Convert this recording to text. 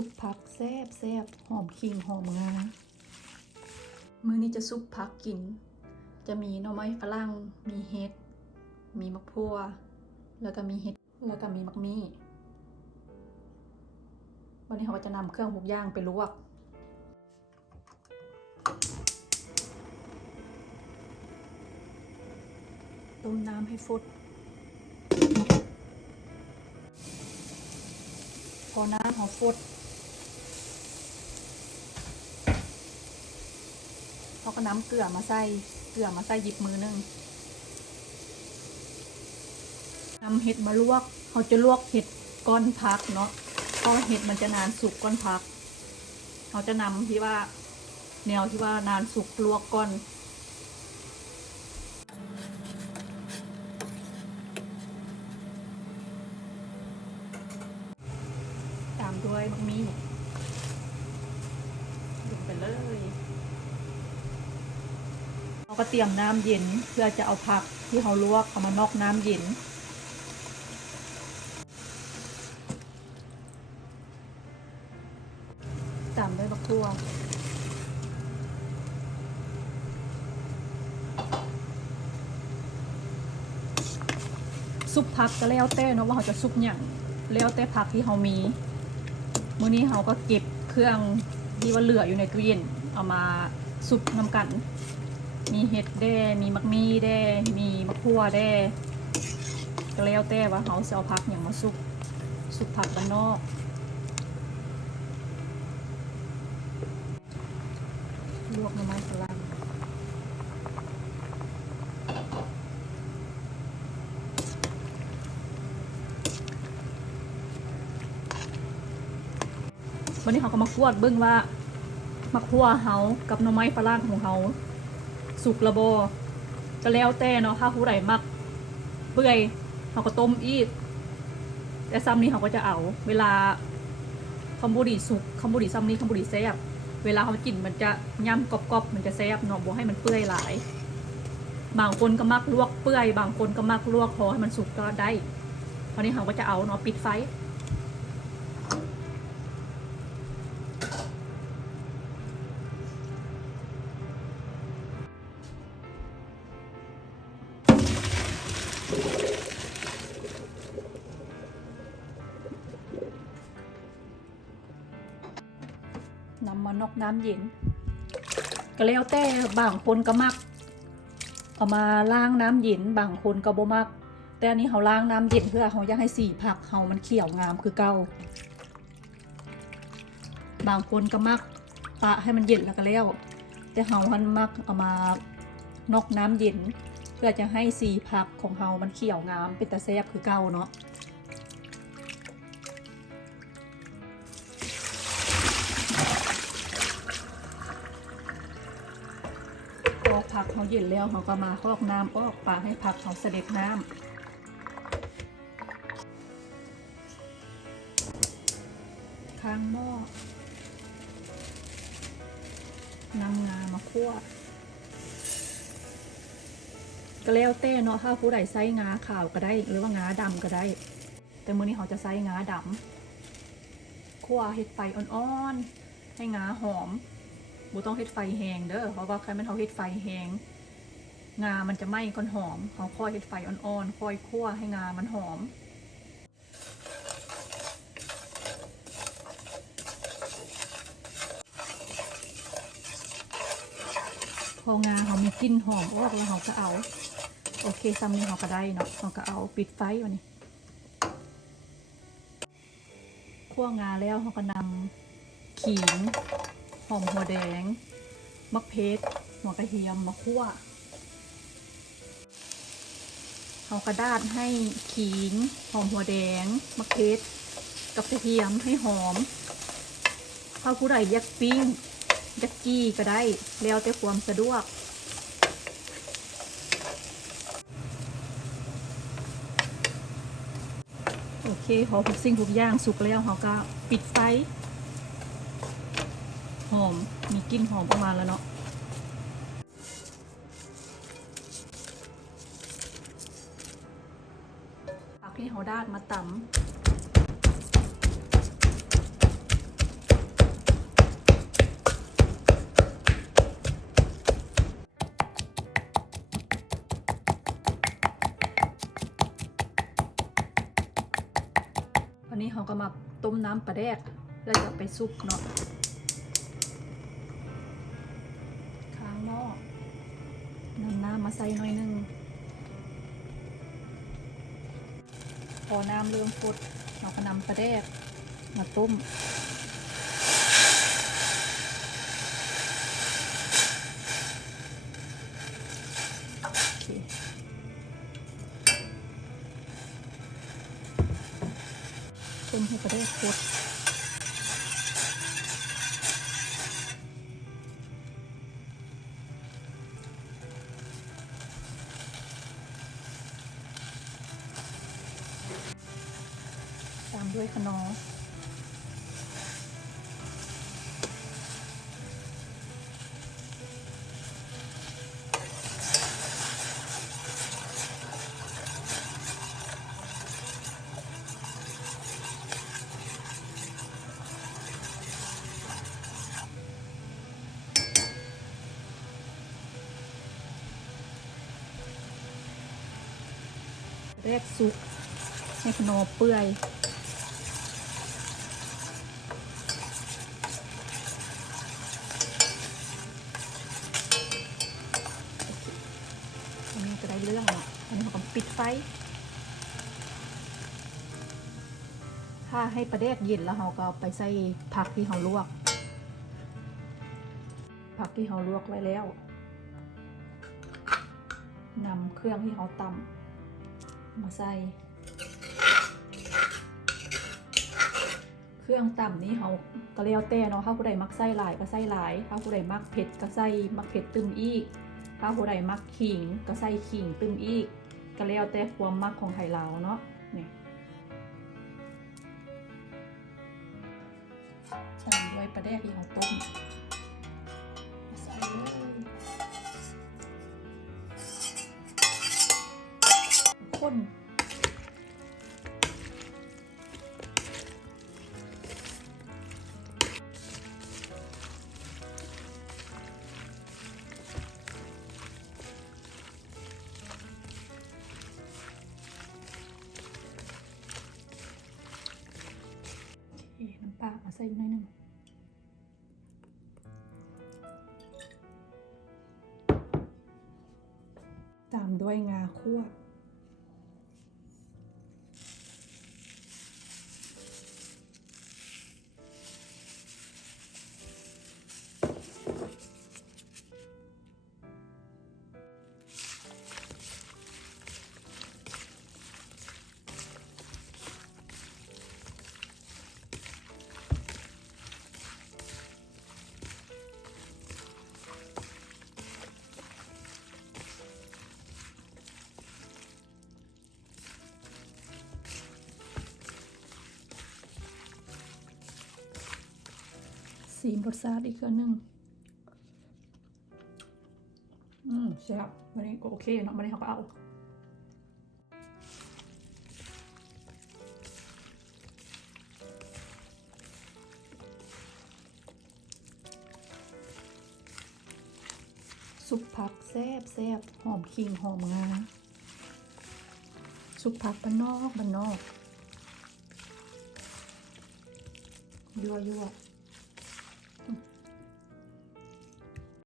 ซุปผักแซ่บแซ่บหอมขิงหอมงามื้อนี้จะซุปผักกิน จะมีหน่อไม้ฝรั่ง มีเห็ด มีมะพร้าวแล้วก็มีเห็ด แล้วก็มีมักมี่ วันนี้เขาก็จะนำเครื่องทุกย่างไปลวกต้มน้ำให้ฟุด พอน้ำเขาฟุด เขาก็น้ำเกลือมาใส่เกลือมาใส่หยิบมือหนึงนำเห็ดมาลวกเขาจะลวกเห็ดก้อนพักเนาะเพราะเห็ดมันจะนานสุกก้อนพัก เขาจะนำที่ว่าแนวที่ว่านานสุกลวกก้อน ตามด้วยมักมี่ลงไปเลยเรา ก็เตรียมน้ำเย็นเพื่อจะเอาผักที่เขาลวกเอามานอกน้ำเย็น ตามด้วยบักทั่วซุปผักก็แล้วแต่เนาะว่าเขาจะซุปอย่างแล้วแต่ผักที่เขามีมื้อนี้เขาก็เก็บเครื่องที่ว่าเหลืออยู่ในตู้เย็นเอามาซุปน้ำกัน มีเห็ดแด้มีมักมีแด้มีมะพร้าวแด้ก็แล้วแต่ว่าเขาจะเอาผักอย่างมาซุปซุปผักบ้านนอกลวกน่อไม้ฝรั่งวันนี้เขาก็มาควดเบิ้งว่ามักขั่วเฮากับหน่อไม้ฝรั่งของเฮา สุกระบอก็แล้วแต่เนาะถ้าผู้ใดมักเปื่อยเขาก็ต้มอีกแต่ซ้ำนี้เขาก็จะเอา เวลาคอมบูดีสุกคอมบูดีซ้ำนี้คอมบูดีแซ่บเวลาเขากินมันจะย่ำกรอบๆมันจะแซ่บเนาะบ่ให้มันเปื่อยหลาย บางคนก็มักลวกเปื่อย บางคนก็มักลวกพอให้มันสุกก็ได้คราวนี้เขาก็จะเอาเนาะปิดไฟ มานอกน้ำเย็น ก็แล้วแต่บางคนก็มัก เอามาล้างน้ำเย็นบางคนก็บ่มัก แต่อันนี้เขาล้างน้ำเย็นเพื่อเขาอยากให้สีผักเขามันเขียวงามคือเก่าบางคนก็มักปะให้มันเย็นแล้วก็แล้ว แต่เขาหันมักเอามานอกน้ำเย็น เพื่อจะให้สีผักของเขามันเขียวงามเป็นตาแซ่บคือเก่าเนาะ เขาเย็นแล้วเขาก็มาคอกน้ำออกปากให้ผักเขาเสด็จน้ำข้างหม้อนำงามาคั่วก็แล้วแต่เนาะถ้าผู้ใดใส่งาขาวก็ได้ หรือว่างาดำก็ได้ แต่มื้อนี้เขาจะใส่งาดำคั่วเห็ดไฟอ่อนๆ ให้งาหอมบูต้องเฮ็ดไฟแหงเด้อเพราะว่าใครมันเขาเฮ็ดไฟแห้ง งามันจะไหม้ก้อนหอมเขาค่อยเฮ็ดไฟอ่อนๆค่อยคั่วให้งามันหอม พองาเขามีกลิ่นหอมออกแล้วเขาก็เอา โอเคซ้ำนี้เขาก็ได้เนาะเขาก็เอาปิดไฟวันนี้คั่วงาแล้วเขาก็นำขิงหอมหัวแดงมักเพชรหัวกระเทียมมะคั่ว เอากระดาษให้ขิง หอมหัวแดงมักเพชรกับกระเทียมให้หอมถ้าวผู้ใดอยากปิ้งอยากจี้ก็ได้ แล้วแต่ความสะดวกโอเคพอทุกสิ่งทุกอย่างสุกแล้วเขาก็ปิดไฟหอมมีกลิ่นหอมประมาณแล้วเนาะ ที่เขาด้านมาตำวันนี้เขาก็มาต้มน้ำปลาแดก แล้วจะไปซุกเนาะค้างหม้อนำน้ำมาใส่หน่อยนึง พอน้ำเริ่มฟดเราก็นำปลาแดกมาต้มต้มให้ปลาแดกฟด ตามด้วยขนอแรกสุกให้ขนมเปื่อยอันนี้ก็ได้เรื่องเนาะอันนี้เราก็ปิด ไฟถ้าให้ประเดกเย็นแล้วเราก็ไปใส่ผักที่เราลวก ผักที่เราลวกไว้แล้วนำเครื่องที่เราตำมาใส่ เครื่องต่ำนี้เขาก็แล้วแต่เนาะถ้าผู้ใดมักใส่หลายก็ใส่หลายถ้าผู้ใดมักเผ็ดก็ใส่มักเผ็ดตึมอีกถ้าผู้ใดมักขิงก็ใส่ขิงตึมอีก ก็แล้วแต่ความมักของไข่เราเนาะนี่ตามด้วยปลาแดกที่เขาต้มใส่เลยข้น คน้ำปลามาใส่อีกหน่อยหนึ่งตามด้วยงาคั่ว สีรสชาติอีกเครื่องหนึ่งอืมแซ่บวันนี้ก็โอเคเนาะวันนี้เขาก็เอาซุปผักแซ่บแซ่บหอมขิงหอมงาซุปผักบ้านนอกบ้านนอกยั่วยั่ว